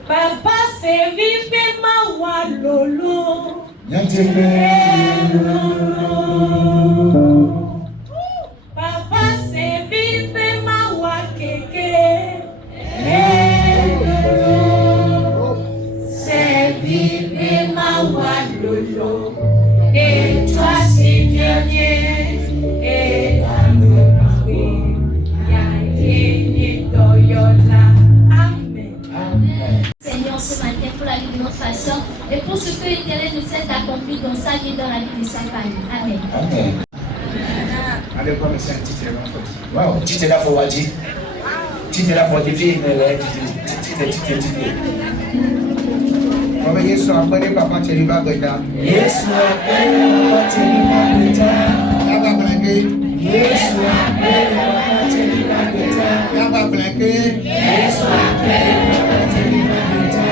Papa se vive ma lolo. Papa se vive ma keke. Se vive ma lolo. Et toi c'est dernier. Et la me Seigneur, ce matin pour la vie de notre pasteur et pour ce que l'Éternel ne cesse d'accomplir dans sa vie et dans la vie de sa famille. Amen. Amen. Allez, comme c'est un titre là. Wow, titre là faut dire. Titre là faut dire mais titre. Comme Yesu appelle papa Cheliba Goita. Yesu appelle papa Cheliba Goita. Yaba blanqué. Yesu appelle papa Cheliba Goita. Yaba blanqué. Yesu appelle papa Cheliba Goita.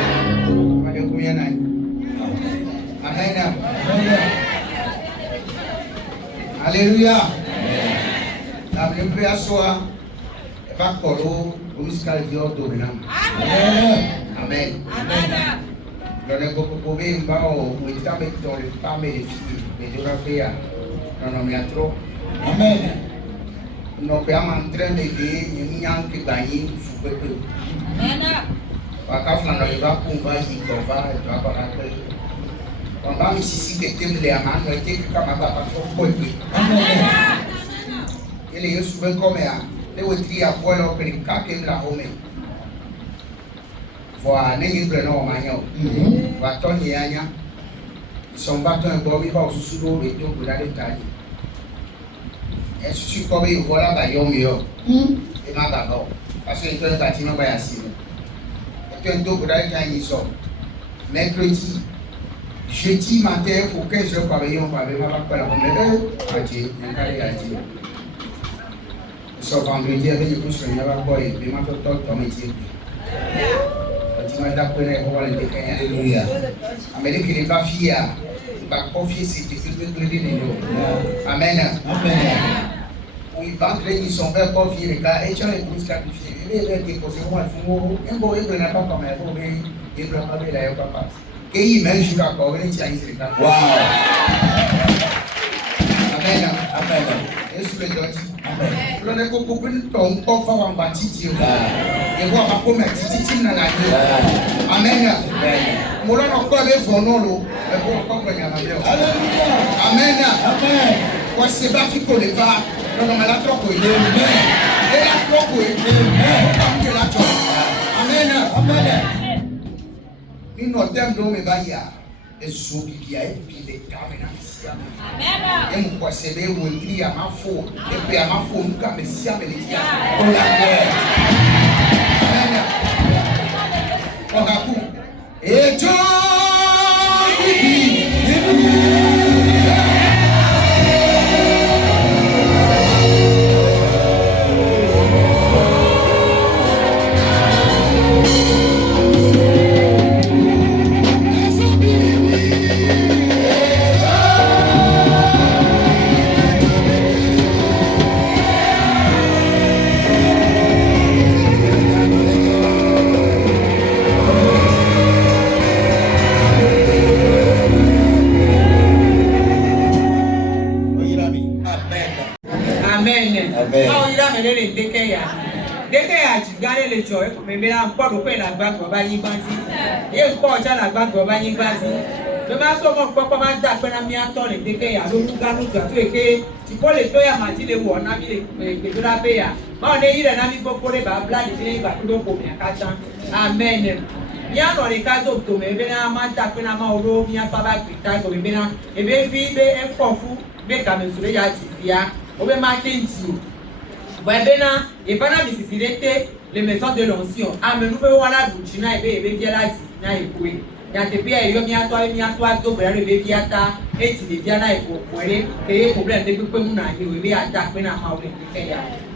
Allez, combien d'années? Amen. Alléluia. La première soir, va coro, comme ce qu'elle dit au dominant. Amen. Amen. Dans le cocobé, on va au médecin avec ton femme et les filles, mais je vais faire. Non, mais trop. Amen. Nous sommes en train de dire, nous avons gagné, il faut que. Amen. Parce que nous va pouvoir y trouver, il va pas rappeler. On va ici que tu me l'as amené, tu es comme un papa trop beau. Amen. Il est souvent comme ça. Les autres y a pour leur prix, quand il l'a hommé. Voilà, n'est-ce pas non, Magnon? Va ton yanya. Ils sont battants un bon, ils vont sous l'eau, et tout, pour aller tailler. Est-ce que comme ils voilà, bah, yom yo. Et ma d'accord. Parce que c'est un bâtiment, bah, assis. Et un dos pour aller tailler, ils sont. Mercredi, jeudi matin, pour 15 heures, par exemple, on va pas la promenade. Adieu, un carré adieu. Sauf vendredi, avec les couches, on va pas et puis maintenant, tout le métier. Tu m'as d'appelé pour aller décailler. Alléluia. Amérique, il n'est pas fier. Il va confier ses difficultés. Amen. Amen. Oui, vendredi, ils sont bien confiés, les gars, et tu as les couches sacrifiées. Il est déposé, moi, il faut un beau, il n'a pas comme un beau, il ne peut pas aller là, papa. Et il m'a joué à corps, il tient ici. Wow. Amen. Amen. Yesu le dɔti. Lɔ ne ko ko n tɔn kɔ fa wa ba titi o. Ewu a ma ko mɛ titi nana ye. Amen. Mo lɔ nɔ kɔ bɛ fɔ n'olu. Ɛ ko kɔ kɔ ɲama bɛ o. Amen. Wa seba fi ko le fa. Non, non, mais la trop oui. Et la trop oui. Comme que la trop. Amen. Amen. Nous notons donc mes baïa. Et ce qui a été les caméras. Amen. Et mon poisson ou un cri à ma faute. Et puis à ma faute, nous avons si à Mélédia. On l'a fait. Amen. On a tout. Et Dieu. Amen. Bien dans les cas d'octobre, mais bien à Manta, bien à Mauro, bien à Faba, bien et bien vide et fou, bien comme sur les Yatifia, au même matin. Bien, et pendant que les maisons de l'ancien, à me nous faisons la bouchina et bien la tina et puis. Il y a des pays qui ont toi, d'autres qui ont et tu dis, Diana et pour et les problèmes de beaucoup de monde qui ont attaqué dans ma vie.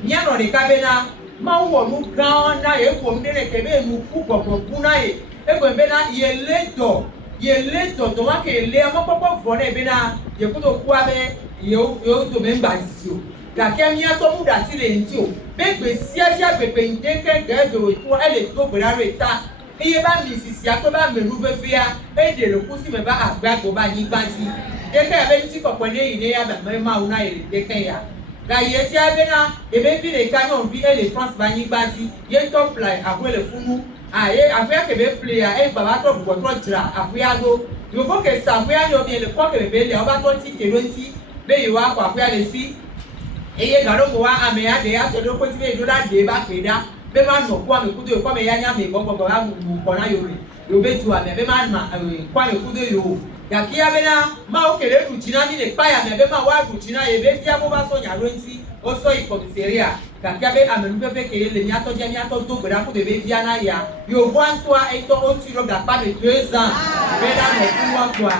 Bien dans les cabinets, ma ou nous grand, et pour me dire que nous coupons pour Punaï, et que bien, il est lettre, donc il est mon papa volé, bien, il faut quoi, il y a au même bâtiment. La camia tombe dans les indios, mais si elle a pépé, quelqu'un de retour, elle est trop la reta. Et il va m'y à comment me nouvelle faire, et de le coup, si me va à Bag au Bani Bati. Quelqu'un avait dit qu'on connaît une idée à ma maman et les Kenya. La Yetia Bena, et même les canons vit et les France Bani Bati, yet top line après le fou. Après que les players et Babato pour votre après ado, il faut que ça bien le quoi que les belles, on va continuer le petit, mais il va après les si. Et il y a un peu de temps, c'est le côté de la débat, mais maintenant, quoi, me coûte quoi, mais il y a un peu de le bétoua, mais maintenant, quoi, me coûte de l'eau. Il y a qui avait là, ma ok, le routine, il n'est pas, mais ma wa routine, et bien, il y a mon vasson, il y a l'outil, au seuil commissariat. Car il y avait un peu fait que les miato, il y a un peu de la de Bédiana, il y a, il voit toi et ton autre, tu n'as pas de 2 ans. Mais là, non, toi.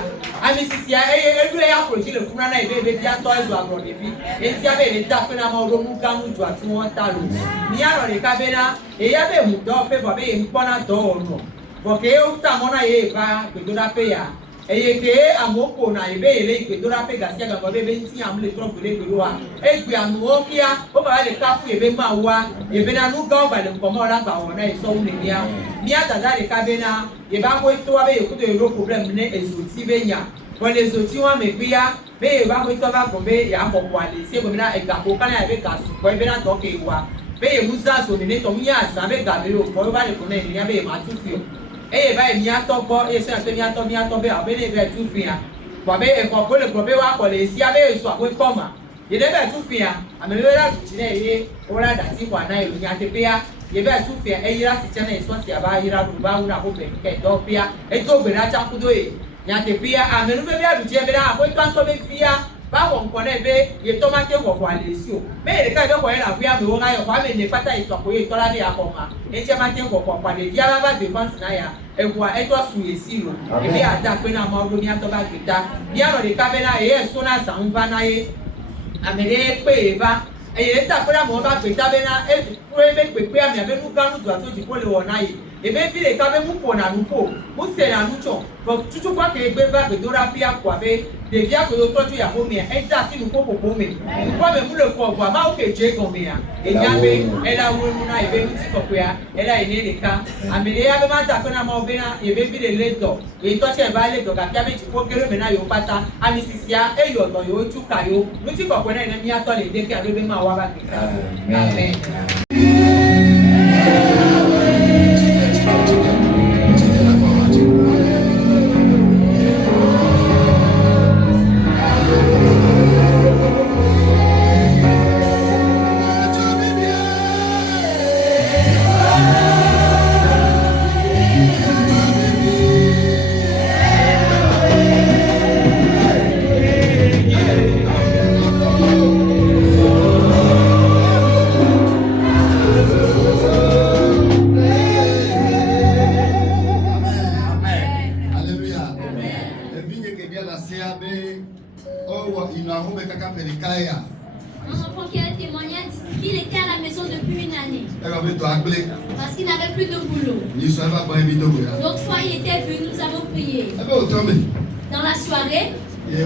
Ami si elle doit approcher le fourrana et bébé bien toi et avoir des filles. Et si avait les tapes dans mon romu quand nous doit tout en talon. Ni alors les cabena et y avait mon dos fait voir une bonne adore. Parce que au temps on a eu pas que de la paye. Et que à mon qu'on a élevé les que de la paye Garcia quand bébé si am les trop de loi. Et puis à nous qui a on va les cafés et ben mawa et ben à nous quand va le comment là va on a ils sont les bien. Bien dans les cabena et va quoi toi avec écoute le problème né et souci benya. Pour les autres on me pia mais va quoi toi va tomber ya pour aller c'est comme là et gapo quand avec gas pour ben à toquer wa. Mais Moussa son né ton ya ça avec Gabriel pour va le connaître il y avait ma tout fio. Et va il y a ton bon et c'est un peu bien tomber avec les tout fia. Pour ben et pour le problème wa pour les si avec soit quoi comme il devait tout faire à me là tu n'es on a dati kwa na il y a te pia il va tout faire et il a si tiens et soit si va il a ruba una ko pe ke do pia et to be na cha kudo e ya te pia a me no be bia du je be na ko tanto be pia ba won ko na be ye tomate ko kwa lesio me le ka be ko na pia me wo ga yo kwa me ne pata ito ko ye to la de akoma e je mate ko kwa de dia ba defense na ya e kwa e to su ye silo e be ata pe na ma ro ni ato ba kita bia no de ka be na e so na san va na ye amere pe eva e ta pera mo ba pe ta be na e pro e be pe ami abe nu ganu do ato ti ko le wona yi e be fi le ka be mu po na nu po mu se na nu cho bo tutu kwa ke gbe ba be do ra pia kwa be de via ko to tu ya ko mi e ta si nu ko ko mi kwa be mu le ko gwa ma o ke je go mi ya e nya be e la wo nu na e be nu ti ko ya e la ine le ka amere ya be ma ta ko na ma o be na e be fi le le do e to che ba le do ka pia be ti ko kere me na yo pata ami sisia e yo do yo tu ka yo nu ti ko na ina mi ato le de ke a be ma wa ba ke ka amen. Un enfant qui a témoigné qu'il était à la maison depuis une année. Parce qu'il n'avait plus de boulot. L'autre fois, il était venu, nous avons prié. Dans la soirée, et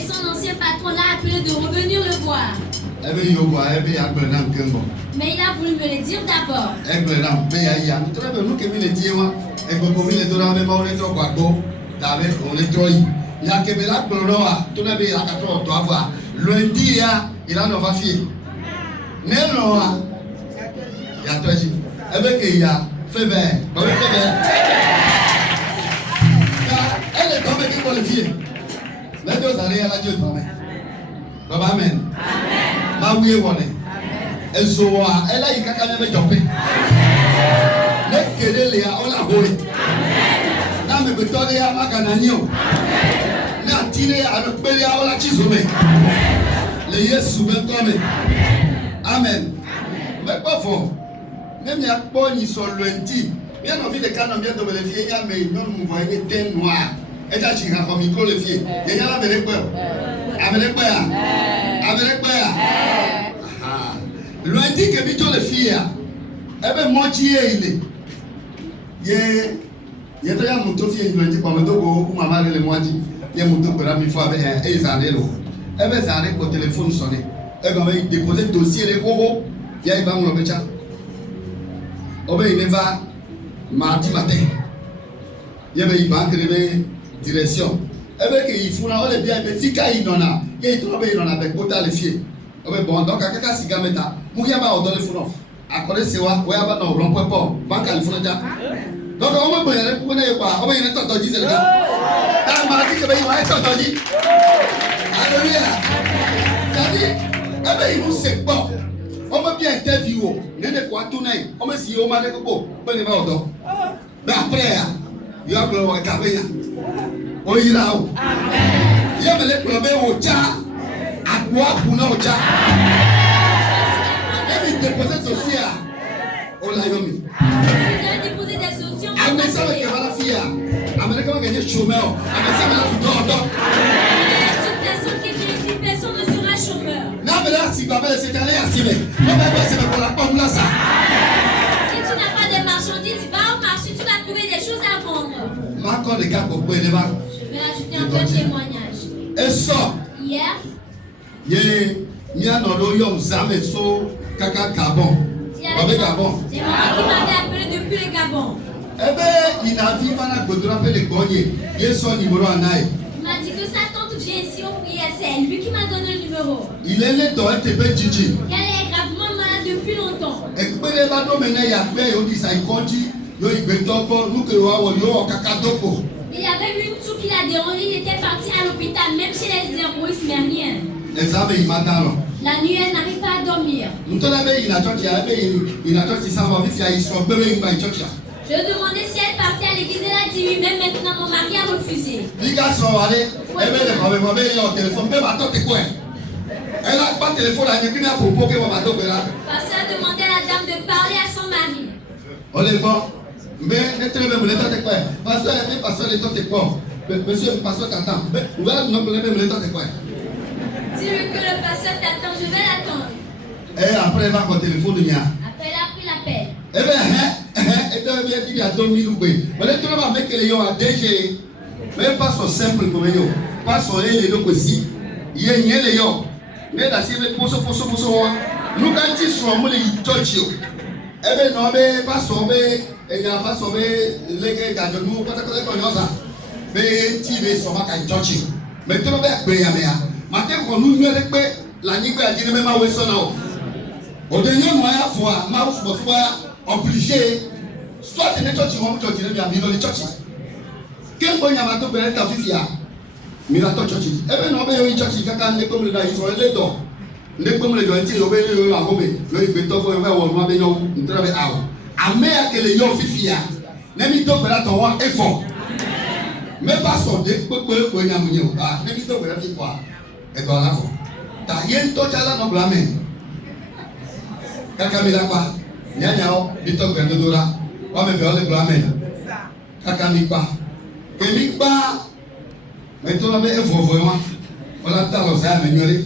son ancien patron l'a appelé de revenir le voir. Mais il a voulu me le dire d'abord. Lundi, il a nos filles. Néloa, il y a toi, avec il y a fait vert. Elle est tombée qui pour le fier. La Dieu s'arrête à la Dieu tombée. Amen. Ma oui, on est. Elle soa, elle a eu caca de jopé. Les qu'elle est là, on l'a volé. N'a me betonné à ma cananio. N'a tiré à notre belé à la chisomé. Les yes souvent tombé. Amen. Mais pas fort. Même il y a pas ni sur lundi. Bien envie de canons bien de vérifier, il y a mais non nous voyons des noirs. Et là tu as comme micro le fier. Il y a la belle quoi. Avec quoi. Avec quoi. Lundi que bito le fier. Eh ben moitié il est. Il y a déjà mon fier lundi comme dogo ou maman le moitié. Il y a mon dogo là mi fois avec et ça allait là. Eh ben ça allait pour téléphone sonner. Eh ben il déposer dossier les gros. Il y a Ivan Lobecha. Il va mardi matin. Il y avait une banque de direction. Il faut aller bien, mais si il y en a, il y a avec autant de filles. Bon, donc, à quelqu'un qui a mis ça, il y a un autre téléphone. Après, c'est quoi? Il y a un autre rond-point pas. Banque à l'Ifuna. Donc, on va dire, on va dire, on va dire, on va dire, on va dire, on va bien interviewer, quoi tourner, on va essayer au mal de beau, on va voir. Mais après, il y a le cabine. On y va. Il y a le problème au chat, à quoi pour nous chat. Et puis déposer social. On l'a yomi. Déposer des sociaux. Ah mais ça va que va la fille. Américain va gagner chômeur. Ah mais ça va la foutre. Personne qui vient ici, personne ne sera chômeur. Non mais là si tu vas c'est allé à Simé. On va passer pour la pomme là ça. Si tu n'as pas de marchandises, va au marché, tu vas trouver des choses à vendre. Marco de cap pour les banques. Je vais ajouter un peu de témoignage. Et ça. Hier. Il y a un yom zame so kaka Gabon. J'ai Gabon. J'ai maman qui m'avait appelé depuis le Gabon. Eh bien, il a vu pendant que tu rappelles les cognes. Il est son numéro en aïe. Il m'a dit que sa tante vient ici au prière. C'est lui qui m'a donné le numéro. Il est né dans un TP Gigi. Elle est gravement malade depuis longtemps. Et puis, il va maintenant y a fait, il dit ça, il continue. Il y avait une toux qui l'a dérangé. Il était parti à l'hôpital, même chez les héroïstes, mais rien. La nuit, elle n'arrive pas à dormir. Je demandais si elle partait à l'église. Elle a dit oui, mais maintenant mon mari a refusé. Elle n'a pas de téléphone, elle n'a pas de téléphone. Parce qu'elle a demandé à la dame de parler à son mari. On est bon. Mais n'était même l'état de quoi? Pasteur, l'état de quoi? Monsieur le pasteur t'attend. Où est le l'état de quoi? Dis-lui que le pasteur t'attend, je vais l'attendre. Et après, il va au téléphone. Après, elle a pris l'appel. Eh bien, il y a 2000 roubles. Mais les gens avec les gens à DG, même pas son simple comme eux, pas son les deux aussi. Il y a les gens. Mais là, c'est le poso. Nous, quand ils sont en mode de eh bien, non, mais pas sauvé, et il n'y a pas sauvé les gars de nous, parce que c'est ça. Mais tu veux sauver qu'à Georgie. Mais tu vas payer à moi. Maintenant, quand nous nous récupérons, la nuit, elle dit même à Wesson. Au dernier moyen, fois, ma ouf, mon frère, obligé. Soit tu n'es pas tu vas me dire, tu vas me dire, quel bon yamato peut être ta fille? Mirato Georgie. Eh bien, non, mais il y a Georgie, quand on est comme là, ils sont les dents. Les comme les gens qui ont été là, le béton pour faire au moins bien, ils travaillent à eux. À mer que les gens fifia, n'aiment pas que la toile est fort. Mais pas son dé, pour que vous n'ayez pas, n'aiment pas que la fille quoi. Et dans la fond. T'as rien total à nos blâmer. Kakamila quoi? Nyanyao, bito que nous dora, on me fait le blâmer. Kakamikpa. Kemikpa, Mais toi, là, il faut vraiment. On a dans l'océan amélioré.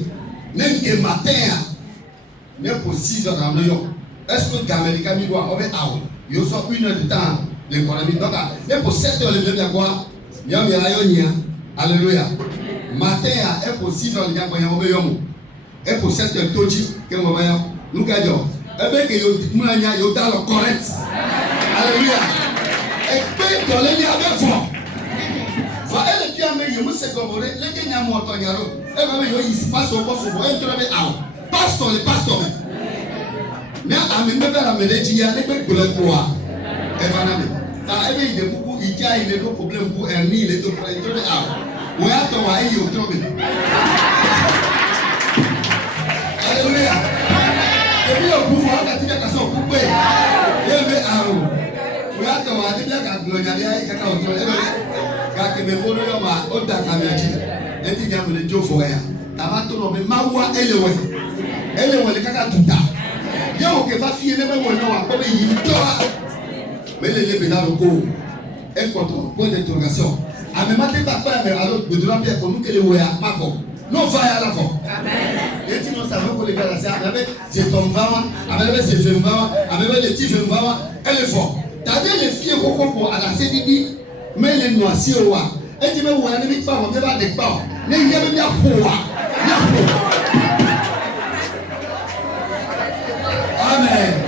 Même que matin, même pour 6 heures dans le York. Est-ce que l'Américain doit avoir il y a 1 heure de temps l'économie. Donc, même pour 7 heures, le bien quoi? Il y a un alléluia. Matin, et pour 6 heures, il y a un et pour 7 heures, que nous voyons, nous gagnons. Et bien que nous avons dans le correct. Alléluia. Et puis, dans les liens avec vous. Elle est bien, mais je me sais comment les gens m'ont entendu. Elle va me dire, il se passe au boss, au bois, et tu vas me dire, pasteur, le pasteur. Mais à me faire la médaille, il y a des trucs pour le croire. Et voilà. Il y a beaucoup, il y a des problèmes pour un nid, les deux pour les trucs. Où est-ce que tu vas y trouver? Alléluia. Et puis, au pouvoir, on a dit que ça a coupé. Et bien, où est-ce que tu vas dire que tu vas trouver? Car que mes bonheurs sont au Dakamaki, et tu viens de Dieu Foya. Tamato no me mawa elewe. Elewe le kaka tuta. Yo que va fier le même no a comme il doit. Mais les bénards au co. Et contre point d'interrogation. A me maté pas mais alors de la pierre pour nous que le wea ma fo. Non va à la fo. Amen. Et tu non savais que les gars ça avec c'est ton vama, avec c'est vama, avec les petits vama, elle est fort. T'as les filles pour à la CDD. Mais les noirs si au roi, et tu me vois, ne me pas, ne va pas, ne viens pas pour Amen.